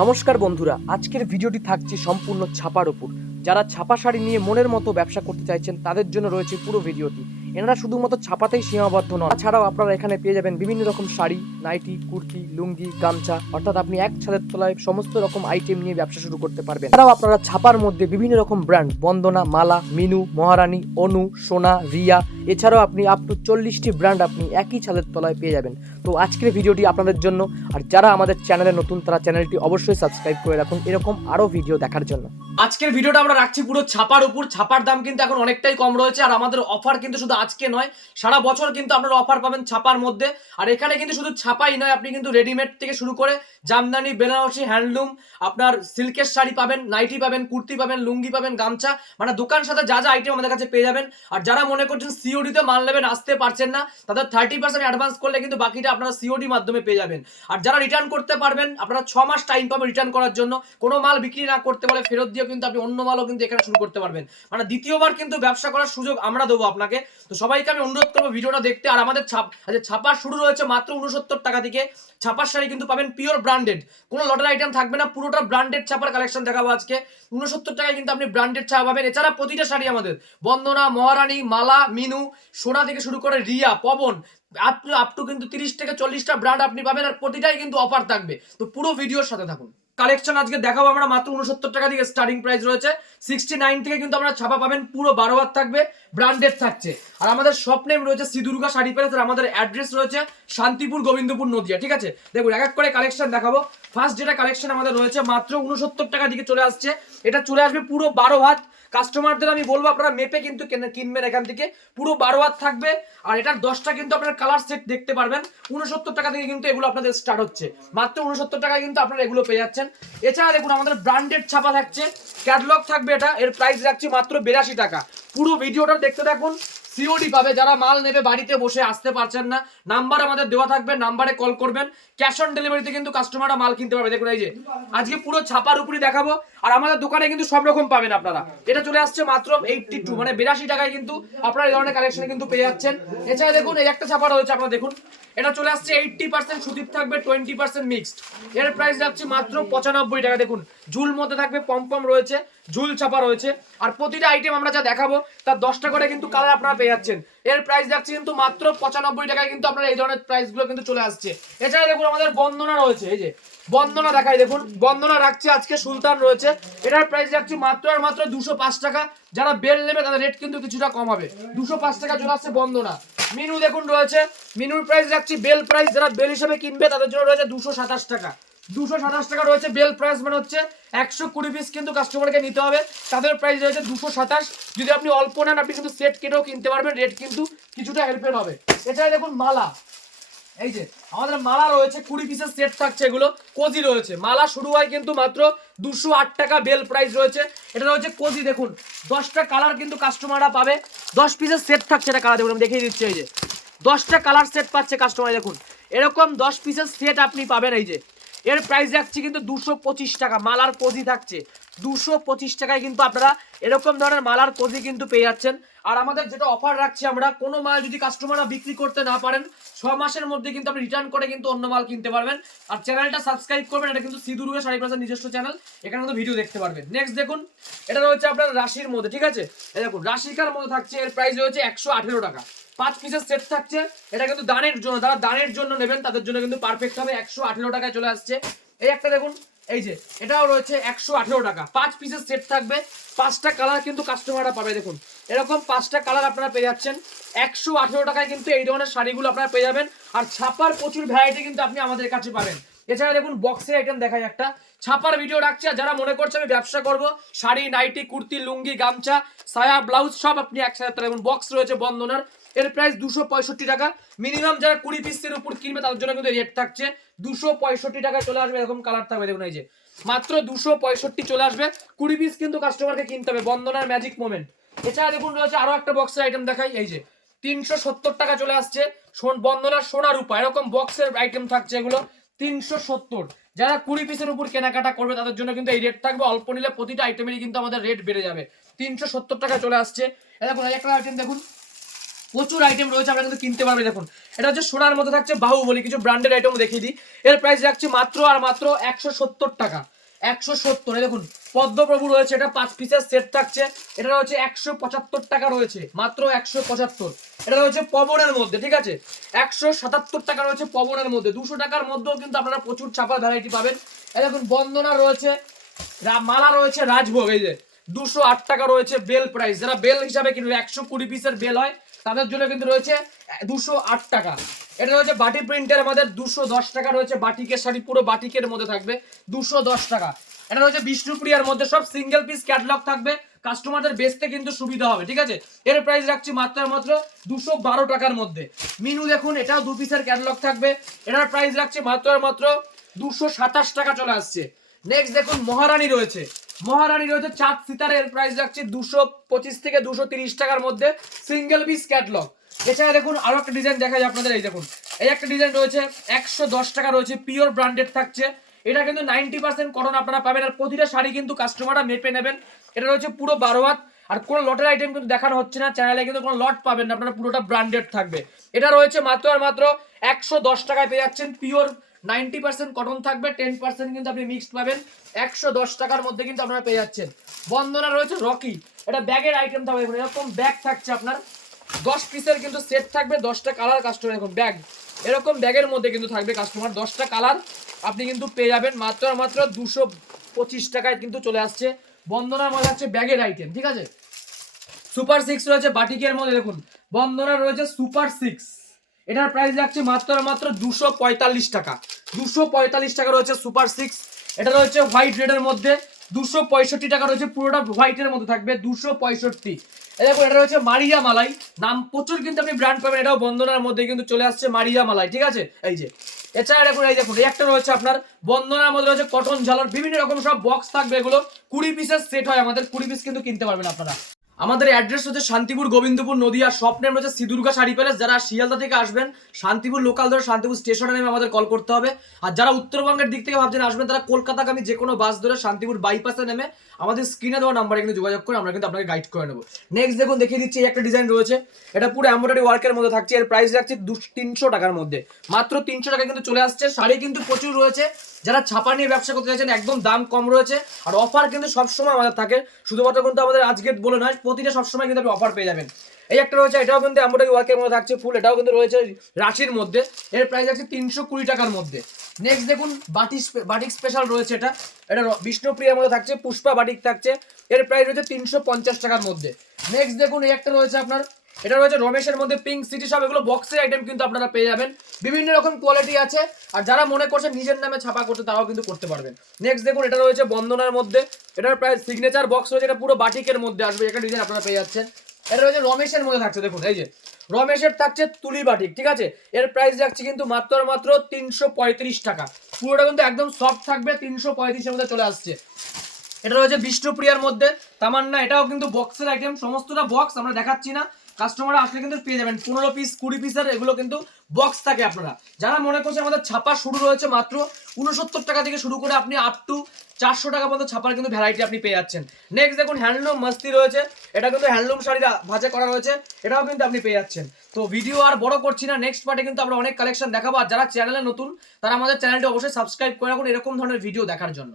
নমস্কার বন্ধুরা, আজকের ভিডিওটি থাকছে সম্পূর্ণ ছাপার উপর। যারা ছাপা শাড়ি নিয়ে মনের মতো ব্যবসা করতে চাইছেন, তাদের জন্য রয়েছে পুরো ভিডিওটি। এনারা শুধুমাত্র ছাপাতেই সীমাবদ্ধ নন। ছাড়াও আপনারা এখানে পেয়ে যাবেন বিভিন্ন রকম শাড়ি, নাইটি, কুর্তি, লুঙ্গি, গামছা, অর্থাৎ আপনি এক ছাদের তলায় সমস্ত রকম আইটেম নিয়ে ব্যবসা শুরু করতে পারবেন। এছাড়াও আপনারা ছাপার মধ্যে বিভিন্ন রকম ব্র্যান্ড বন্দনা, মালা, মিনু, মহারানী, অনু, সোনা, রিয়া, এছাড়াও আপনি আপ টু চল্লিশটি ব্র্যান্ড আপনি একই ছাদের তলায় পেয়ে যাবেন। তো আজকের ভিডিওটি আপনাদের জন্য, আর যারা আমাদের চ্যানেলে নতুন, তারা চ্যানেলটি অবশ্যই সাবস্ক্রাইব করে রাখুন, এরকম আরও ভিডিও দেখার জন্য। আজকের ভিডিওটা আমরা রাখছি পুরো ছাপার উপর। ছাপার দাম কিন্তু এখন অনেকটাই কম রয়েছে, আর আমাদের অফার কিন্তু শুধু আজকে নয়, সারা বছর কিন্তু আপনারা অফার পাবেন ছাপার মধ্যে। আর এখানে কিন্তু শুধু ছাপাই নয়, আপনি কিন্তু রেডিমেড থেকে শুরু করে জামদানি, বেনারসি হ্যান্ডলুম আপনার সিল্কের শাড়ি পাবেন নাইটি পাবেন, কুর্তি পাবেন, লুঙ্গি পাবেন, গামছা মানে দোকান সাথে যা যা আইটেম আমাদের কাছে পেয়ে যাবেন। আর যারা মনে করছেন সিওডিতে মাল নেবেন, আসতে পারছেন না, তাদের থার্টি পার্সেন্ট অ্যাডভান্স করলে কিন্তু বাকিটা আপনারা সিওডি মাধ্যমে পেয়ে যাবেন। আর যারা রিটার্ন করতে পারবেন, আপনারা ছ মাস টাইম পাবেন রিটার্ন করার জন্য। কোনো মাল বিক্রি না করতে পারলে ফেরত দিয়েও কিন্তু আপনি অন্য মালও কিন্তু এখানে শুরু করতে পারবেন। মানে দ্বিতীয়বার কিন্তু ব্যবসা করার সুযোগ আমরা দেবো আপনাকে। তো সবাইকে আমি অনুরোধ করব ভিডিওটা দেখতে। আর আমাদের ছাপ আচ্ছা ছাপার শুরু রয়েছে মাত্র উনসত্তর টাকা থেকে। ছাপার শাড়ি কিন্তু পাবেন পিওর ব্র্যান্ডেড কোনো লটার আইটেম থাকবে না, পুরোটা ব্র্যান্ডেড ছাপার কালেকশন দেখাবো আজকে। উনসত্তর টাকায় কিন্তু আপনি ব্র্যান্ডেড ছাপা পাবেন। এছাড়া প্রতিটা শাড়ি আমাদের। বন্দনা, মহারানী, মালা, মিনু, সোনা থেকে শুরু করে Riya, Pawan up to up to কিন্তু তিরিশ থেকে চল্লিশটা ব্র্যান্ড আপনি পাবেন। আর প্রতিটাই কিন্তু অফার থাকবে। তো পুরো ভিডিওর সাথে থাকুন। কালেকশন আজকে দেখাবো, আমরা মাত্র উনসত্তর টাকা থেকে স্টার্টিং প্রাইস রয়েছে। সিক্সটি নাইন থেকে কিন্তু আমরা ছাপা পাবেন, পুরো বারো হাত থাকবে ব্র্যান্ডেড থাকছে। আর আমাদের শপ নেম রয়েছে সিদুর্গা শাড়ি প্যালেস আর আমাদের অ্যাড্রেস রয়েছে শান্তিপুর গোবিন্দপুর নদিয়া, ঠিক আছে? দেখুন, এক এক করে কালেকশন দেখাবো। ফার্স্ট যেটা কালেকশন আমাদের রয়েছে, মাত্র উনসত্তর টাকা দিকে চলে আসছে। এটা চলে আসবে পুরো বারো হাত কাস্টমারদের আমি বলব আপনারা মেপে কিন্তু কিনবেন এখান থেকে। পুরো বারো হাত থাকবে। আর এটার দশটা কিন্তু আপনার কালার সেট দেখতে পারবেন। উনসত্তর টাকা থেকে কিন্তু এগুলো আপনাদের স্টার্ট হচ্ছে। মাত্র উনসত্তর টাকায় কিন্তু আপনারা এগুলো পেয়ে যাচ্ছেন। এছাড়া দেখুন, আমাদের ব্র্যান্ডেড ছাপা থাকছে। ক্যাটলগ থাকবে এটা। এর প্রাইস রাখছি মাত্র বিরাশি টাকা। পুরো ভিডিওটা দেখতে থাকুন। সিওডি পাবে। যারা মাল নেবে বাড়িতে বসে, আসতে পারছেন না। নাম্বার আমাদের দেওয়া থাকবে, নাম্বারে কল করবেন। ক্যাশ অন ডেলিভারিতে কিন্তু কাস্টমাররা মাল কিনতে পারবে। দেখুন এই যে, আজকে পুরো ছাপার উপরই দেখাবো। আর আমাদের দোকানে কিন্তু সব রকম পাবেন আপনারা। এটা চলে আসছে মাত্র এইটটি টু মানে বিরাশি টাকায় কিন্তু আপনারা এই ধরনের কালেকশন কিন্তু পেয়ে যাচ্ছেন। এছাড়া দেখুন, এই একটা ছাপা রয়েছে আপনারা দেখুন। এটা চলে আসছে এইটটি পার্সেন্ট সুদীপ থাকবে টোয়েন্টি পার্সেন্ট মিক্সড এর প্রাইস যাচ্ছে মাত্র পঁচানব্বই টাকা। দেখুন, ঝুল মধ্যে থাকবে পমপম রয়েছে, ঝুল ছাপা রয়েছে। আর প্রতিটা আইটেম আমরা যা দেখাবো, তার দশটা করে কিন্তু কালার আপনারা পেয়ে যাচ্ছেন। এর প্রাইস যাচ্ছে কিন্তু মাত্র পঁচানব্বই টাকায় কিন্তু আপনারা এই ধরনের প্রাইসগুলো কিন্তু চলে আসছে। এছাড়া দেখুন, আমাদের বন্দনা রয়েছে, এই যে, বন্দনা দেখাই, দেখুন, বন্দনা রাখছে, আজকে সুলতান রয়েছে। এটার প্রাইস রাখছি মাত্র আর মাত্র দুশো পাঁচ টাকা। যারা বেল নেবে, তাদের রেট কিন্তু কিছুটা কম হবে। দুশো পাঁচ টাকা চলে আসছে বন্দনা। মিনু দেখুন রয়েছে। মিনুর প্রাইস রাখছি বেল প্রাইস যারা বেল হিসেবে কিনবে তাদের জন্য রয়েছে দুশো সাতাশ টাকা। দুশো সাতাশ টাকা রয়েছে বেল প্রাইস মানে হচ্ছে একশো কুড়ি পিস কিন্তু কাস্টমারকে নিতে হবে। তাদের প্রাইস রয়েছে দুশো সাতাশ। যদি আপনি অল্প নেন, আপনি কিন্তু সেট কেটেও কিনতে পারবেন। রেট কিন্তু কিছুটা হেল্পের হবে। এছাড়া দেখুন মালা। এই যে, আমাদের মালা রয়েছে, কুড়ি পিসের সেট থাকছে এগুলো, কোজি রয়েছে। মালা শুরু হয় কিন্তু মাত্র দুশো টাকা বেল প্রাইস রয়েছে। এটা রয়েছে কোজি, দেখুন, দশটা কালার কিন্তু কাস্টমাররা পাবে। দশ পিসের সেট থাকছে এটা কালার দেখুন, আমি দেখিয়ে দিচ্ছি, এই যে। দশটা কালার সেট পাচ্ছে কাস্টমার দেখুন। এরকম দশ পিসের সেট আপনি পাবেন, এই যে। এর প্রাইস রাখছি কিন্তু দুশো টাকা, মালার কোজি থাকছে। দুশো পঁচিশ টাকায় কিন্তু আপনারা এরকম ধরনের মালার কোজি কিন্তু পেয়ে যাচ্ছেন। আর আমাদের যেটা অফার রাখছি আমরা, কোনো মাল যদি কাস্টমাররা বিক্রি করতে না পারেন, ছ মাসের মধ্যে কিন্তু আপনি রিটার্ন করে কিন্তু অন্য মাল কিনতে পারবেন। আর চ্যানেলটা সাবস্ক্রাইব করবেন, এটা কিন্তু সিদুরুগা শাড়ি প্লাজার নিজস্ব চ্যানেল এখানে কিন্তু ভিডিও দেখতে পারবেন। নেক্সট দেখুন, এটা রয়েছে আপনার রাশির মধ্যে, ঠিক আছে? দেখুন, রাশিকার মধ্যে থাকছে, এর প্রাইস রয়েছে একশো আঠেরো টাকা। পাঁচ পিসের সেট থাকছে, এটা কিন্তু দানের জন্য, যারা দানের জন্য নেবেন, তাদের জন্য কিন্তু পারফেক্ট হবে, একশো আঠেরো টাকায় চলে আসছে। এই একটা দেখুন এই যে, এটাও রয়েছে একশো আঠেরো টাকা। পাঁচ পিসের সেট থাকবে। পাঁচটা কালার কিন্তু কাস্টমাররা পাবে, দেখুন। এরকম পাঁচটা কালার আপনারা পেয়ে যাচ্ছেন। একশো আঠেরো টাকায় কিন্তু এই ধরনের শাড়িগুলো আপনারা পেয়ে যাবেন। আর ছাপার প্রচুর ভ্যারাইটি কিন্তু আপনি আমাদের কাছে পাবেন। এছাড়া দেখুন বক্সের আইটেম দেখাই একটা। ছাপার ভিডিও রাখছি, আর যারা মনে করছে আমি ব্যবসা করব, শাড়ি, নাইটি, কুর্তি, লুঙ্গি, গামছা, সায়া ব্লাউজ সব আপনি একসাথে দেখুন বক্স রয়েছে বন্ধনার এর প্রাইস দুশো পঁয়ষট্টি টাকা। মিনিমাম যারা কুড়ি পিসের উপর কিনবে, তাদের জন্য কিন্তু রেট থাকছে। দুশো পঁয়ষট্টি টাকায় চলে আসবে, এরকম কালার থাকবে, দেখুন এই যে। মাত্র দুশো পঁয়ষট্টি চলে আসবে। কুড়ি পিস কিন্তু কাস্টমারকে কিনতে হবে, বন্দনার ম্যাজিক মোমেন্ট এছাড়া দেখুন রয়েছে আরও একটা বক্সের আইটেম দেখাই, এই যে। তিনশো সত্তর টাকা চলে আসছে বন্দনার সোনা রূপা, এরকম বক্সের আইটেম থাকছে এগুলো, তিনশো সত্তর। যারা কুড়ি পিসের উপর কেনাকাটা করবে, তাদের জন্য কিন্তু এই রেট থাকবে, অল্প নিলে প্রতিটা আইটেমেরই কিন্তু আমাদের রেট বেড়ে যাবে। তিনশো সত্তর টাকা চলে আসছে। দেখুন একটা আইটেম দেখুন। প্রচুর আইটেম রয়েছে আপনারা কিন্তু কিনতে পারবেন দেখুন। এটা হচ্ছে সোনার মধ্যে থাকছে বাহুবলি, কিছু ব্র্যান্ডেড আইটেম দেখিয়ে দিই। এর প্রাইস রাখছে মাত্র আর মাত্র একশো সত্তর টাকা। একশো সত্তর দেখুন, পদ্মপ্রভু রয়েছে, এটা পাঁচ পিসের সেট থাকছে এটা রয়েছে একশো পঁচাত্তর টাকা রয়েছে, মাত্র একশো পঁচাত্তর। এটা রয়েছে পবনের মধ্যে, ঠিক আছে? একশো সাতাত্তর টাকা রয়েছে পবনের মধ্যে, দুশো টাকার মধ্যেও কিন্তু আপনারা প্রচুর ছাপার ভ্যারাইটি পাবেন। দেখুন, বন্দনা রয়েছে মালা রয়েছে, রাজভোগ, এই যে, দুশো আট টাকা রয়েছে বেল প্রাইস যারা বেল হিসাবে কিনবে, একশো কুড়ি পিসের বেল হয় তাদের জন্য কিন্তু রয়েছে দুশো আট টাকা। এটা রয়েছে বাটি প্রিন্টের আমাদের দুশো দশ টাকা রয়েছে বাটিকের শাড়ি, পুরো বাটিকের মধ্যে থাকবে দুশো দশ টাকা। এটা রয়েছে বিষ্ণুপ্রিয়ার মধ্যে, সব সিঙ্গেল পিস ক্যাটলগ থাকবে কাস্টমারদের বেচতে কিন্তু সুবিধা হবে, ঠিক আছে? এর প্রাইস রাখছি মাত্র মাত্র দুশো বারো টাকার মধ্যে। মিনু দেখুন, এটাও দু পিসের ক্যাটলগ থাকবে। এটার প্রাইস রাখছি মাত্র মাত্র দুশো সাতাশ টাকা চলে আসছে। নেক্সট দেখুন, মহারানী রয়েছে। মহারানী রয়েছে চাঁদ সিতারের প্রাইস রাখছি দুশো পঁচিশ থেকে দুশো তিরিশ টাকার মধ্যে সিঙ্গেল পিস ক্যাটলগ এছাড়া দেখুন, আরও একটা ডিজাইন দেখা যায় আপনাদের, এই দেখুন, এই একটা ডিজাইন রয়েছে, একশো দশ টাকা রয়েছে পিওর ব্র্যান্ডেড থাকছে। এটা কিন্তু নাইনটি পার্সেন্ট কটন আপনারা পাবেন, আর প্রতিটা শাড়ি কিন্তু কাস্টমাররা মেপে নেবেন। এটা রয়েছে পুরো বারো হাত, আর কোনো লটের আইটেম কিন্তু দেখানো হচ্ছে না চ্যানেলে কিন্তু কোনো লট পাবেন না, আপনারা পুরোটা ব্র্যান্ডেড থাকবে। এটা রয়েছে মাত্র আর মাত্র একশো দশ টাকায় পেয়ে যাচ্ছেন পিওর নাইনটি পার্সেন্ট কটন থাকবে টেন পার্সেন্ট কিন্তু আপনি মিক্সড পাবেন, একশো দশ টাকার মধ্যে কিন্তু আপনারা পেয়ে যাচ্ছেন। বন্দনা রয়েছে রকি, এটা ব্যাগের আইটেম থাকবে এরকম ব্যাগ থাকছে আপনার। দশ পিসের কিন্তু সেট থাকবে, দশটা কালার কাস্টমার এরকম ব্যাগ এরকম ব্যাগের মধ্যে কিন্তু থাকবে কাস্টমার দশটা কালার আপনি কিন্তু পেয়ে যাবেন। মাত্র মাত্র দুশো পঁচিশ টাকায় কিন্তু চলে আসছে। বন্দনার মধ্যে আছে ব্যাগের আইটেম ঠিক আছে? সুপার সিক্স রয়েছে বাটিকের মধ্যে, দেখুন। বন্দনা রয়েছে সুপার সিক্স এটার প্রাইস রাখছে মাত্র মাত্র দুশো পঁয়তাল্লিশ টাকা। দুশো পঁয়তাল্লিশ টাকা রয়েছে সুপার সিক্স এটা রয়েছে হোয়াইট রেডের মধ্যে। দুশো পঁয়ষট্টি টাকা রয়েছে পুরোটা হোয়াইটের মধ্যে থাকবে, দুশো পঁয়ষট্টি। এই দেখো এটা রয়েছে মারিয়া মালাই। নাম প্রচুর কিন্তু আপনি ব্র্যান্ড পাবেন, এটাও বন্দনার মধ্যে কিন্তু চলে আসছে মারিয়া মালাই, ঠিক আছে? এই যে, এছাড়া দেখুন, এই দেখুন একটা রয়েছে আপনার বন্দনার মধ্যে রয়েছে কটন ঝালর, বিভিন্ন রকম সব বক্স থাকবে এগুলো। কুড়ি পিসের সেট হয় আমাদের, কুড়ি পিস কিন্তু কিনতে পারবেন আপনারা। আমাদের অ্যাড্রেস হচ্ছে শান্তিপুর গোবিন্দপুর নদিয়া। শপ নেম হচ্ছে সিদুর্গা শাড়ি প্যালেস যারা শিয়ালদা থেকে আসবেন, শান্তিপুর লোকাল ধরে শান্তিপুর স্টেশনে নেমে আমাদের কল করতে হবে। আর যারা উত্তরবঙ্গের দিক থেকে ভাবছেন আসবেন, তারা কলকাতাগামী যে কোনো বাস ধরে শান্তিপুর বাইপাসে নেমে আমাদের স্ক্রিনে দেওয়া নাম্বারে কিন্তু যোগাযোগ করে আমরা কিন্তু আপনাকে গাইড করে নেব। নেক্সট দেখুন, দেখিয়ে দিচ্ছি এই একটা ডিজাইন রয়েছে। এটা পুরো এমব্রয়ডারি ওয়ার্কের মধ্যে থাকছে। এর প্রাইস রাখছে দু তিনশো টাকার মধ্যে। মাত্র তিনশো টাকা কিন্তু চলে আসছে। শাড়ি কিন্তু প্রচুর রয়েছে। যারা ছাপা নিয়ে ব্যবসা করতে চাইছেন, একদম দাম কম রয়েছে। আর অফার কিন্তু সবসময় আমাদের থাকে। শুধুমাত্র কিন্তু আমাদের আজকে বলে নয়, প্রতিটা সবসময় কিন্তু আপনি অফার পেয়ে যাবেন। এই একটা রয়েছে, এটাও কিন্তু এমব্রয়ডারি ওয়ার্কের মধ্যে থাকছে ফুল এটাও কিন্তু রয়েছে রাশির মধ্যে। এর প্রাইস আছে তিনশো কুড়ি টাকার মধ্যে। নেক্সট দেখুন স্পে- বাটিক স্পেশাল রয়েছে এটা। এটা বিষ্ণুপ্রিয়ার মধ্যে থাকছে, পুষ্পা বাটিক থাকছে। এর প্রাইস রয়েছে তিনশো পঞ্চাশ টাকার মধ্যে। নেক্সট দেখুন, এই একটা রয়েছে আপনার এটা রয়েছে রমেশের মধ্যে পিঙ্ক সিটি সব এগুলো বক্সের আইটেম কিন্তু আপনারা পেয়ে যাবেন। বিভিন্ন রকম কোয়ালিটি আছে, আর যারা মনে করছেন নিজের নামে ছাপা করতে তারাও কিন্তু করতে পারবেন। নেক্সট দেখুন, এটা রয়েছে বন্দনার মধ্যে। এটার প্রায় সিগনেচার বক্স রয়েছে, এটা পুরো বাটিকের মধ্যে আসবে একটা ডিজাইন আপনারা পেয়ে যাচ্ছেন। এটা রয়েছে রমেশের মধ্যে থাকছে, দেখুন, এই যে। রমেশের থাকছে তুলি বাটিক, ঠিক আছে? এর প্রাইস যাচ্ছে কিন্তু মাত্র মাত্র তিনশো পঁয়ত্রিশ টাকা। পুরোটা কিন্তু একদম সফট থাকবে, তিনশো পঁয়ত্রিশের মধ্যে চলে আসছে। এটা রয়েছে বিষ্ণুপ্রিয়ার মধ্যে। তামান্না, এটাও কিন্তু বক্সের আইটেম সমস্তটা বক্স আমরা দেখাচ্ছি না। কাস্টমার আসলে কিন্তু পেয়ে যাবেন। পনেরো পিস কুড়ি পিসের এগুলো কিন্তু বক্স থাকে আপনারা। যারা মনে করছে আমাদের ছাপা শুরু রয়েছে মাত্র উনসত্তর টাকা থেকে শুরু করে আপনি আপ টু চারশো টাকা পর্যন্ত ছাপার কিন্তু ভ্যারাইটি আপনি পেয়ে যাচ্ছেন। নেক্সট দেখুন হ্যান্ডলুম মস্তি রয়েছে। এটা কিন্তু হ্যান্ডলুম শাড়ি ভাজা করা রয়েছে। এটাও কিন্তু আপনি পেয়ে যাচ্ছেন। তো ভিডিও আর বড় করছি না। নেক্সট পার্টে কিন্তু আমরা অনেক কালেকশন দেখাবো। আর যারা চ্যানেলে নতুন, তারা আমাদের চ্যানেলটি অবশ্যই সাবস্ক্রাইব করে রাখুন এরকম ধরনের ভিডিও দেখার জন্য।